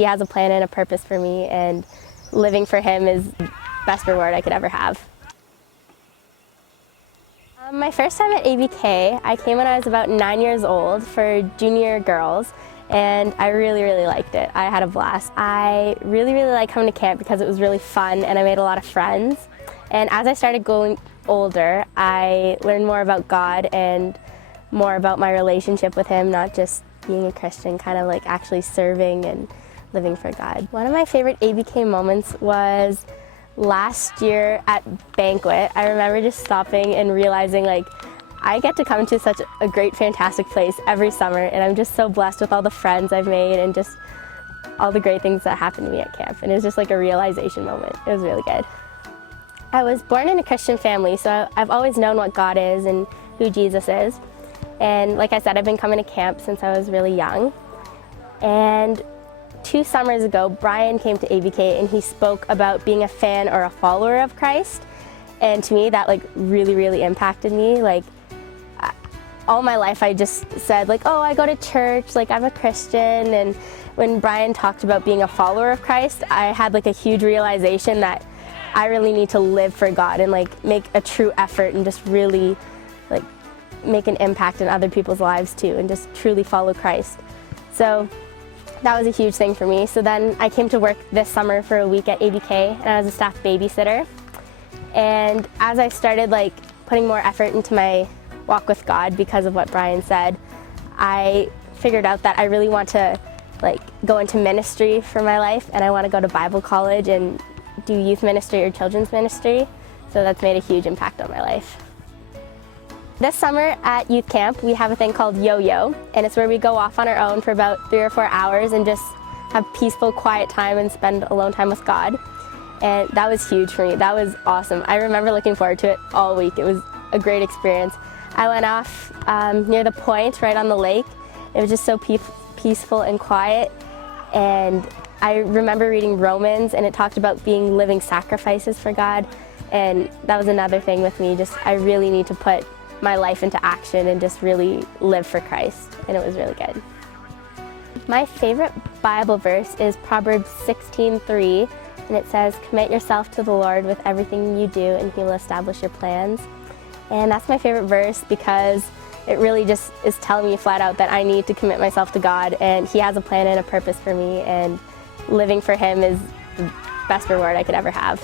He has a plan and a purpose for me, and living for Him is the best reward I could ever have. My first time at ABK, I came when I was about 9 years old for junior girls, and I really, really liked it. I had a blast. I really, really liked coming to camp because it was really fun and I made a lot of friends. And as I started going older, I learned more about God and more about my relationship with Him, not just being a Christian, kind of like actually serving and living for God. One of my favorite ABK moments was last year at Banquet. I remember just stopping and realizing, like, I get to come to such a great, fantastic place every summer, and I'm just so blessed with all the friends I've made and just all the great things that happen to me at camp. And it was just like a realization moment. It was really good. I was born in a Christian family, so I've always known what God is and who Jesus is. And like I said, I've been coming to camp since I was really young. And 2 summers ago, Brian came to ABK and he spoke about being a fan or a follower of Christ. And to me, that like really, really impacted me. Like, all my life I just said like, oh, I go to church, like I'm a Christian. And when Brian talked about being a follower of Christ, I had like a huge realization that I really need to live for God and like make a true effort and just really like make an impact in other people's lives too, and just truly follow Christ. So that was a huge thing for me. So then I came to work this summer for a week at ABK, and I was a staff babysitter. And as I started like putting more effort into my walk with God because of what Brian said, I figured out that I really want to like go into ministry for my life, and I want to go to Bible college and do youth ministry or children's ministry. So that's made a huge impact on my life. This summer at youth camp, we have a thing called Yo-Yo, and it's where we go off on our own for about 3 or 4 hours and just have peaceful, quiet time and spend alone time with God. And that was huge for me. That was awesome. I remember looking forward to it all week. It was a great experience. I went off near the point right on the lake. It was just so peaceful and quiet. And I remember reading Romans, and it talked about being living sacrifices for God. And that was another thing with me. Just I really need to put my life into action and just really live for Christ. And it was really good. My favorite Bible verse is Proverbs 16:3, and it says, "Commit yourself to the Lord with everything you do, and He will establish your plans." And that's my favorite verse because it really just is telling me flat out that I need to commit myself to God, and He has a plan and a purpose for me, and living for Him is the best reward I could ever have.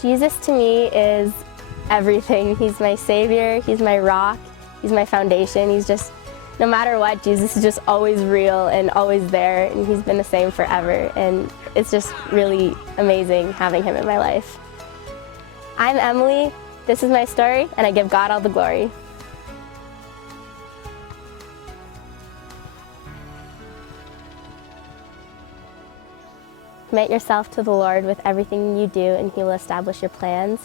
Jesus to me is everything. He's my Savior, He's my rock, He's my foundation. He's just, no matter what, Jesus is just always real and always there, and He's been the same forever, and it's just really amazing having Him in my life. I'm Emily, this is my story, and I give God all the glory. Commit yourself to the Lord with everything you do, and He will establish your plans.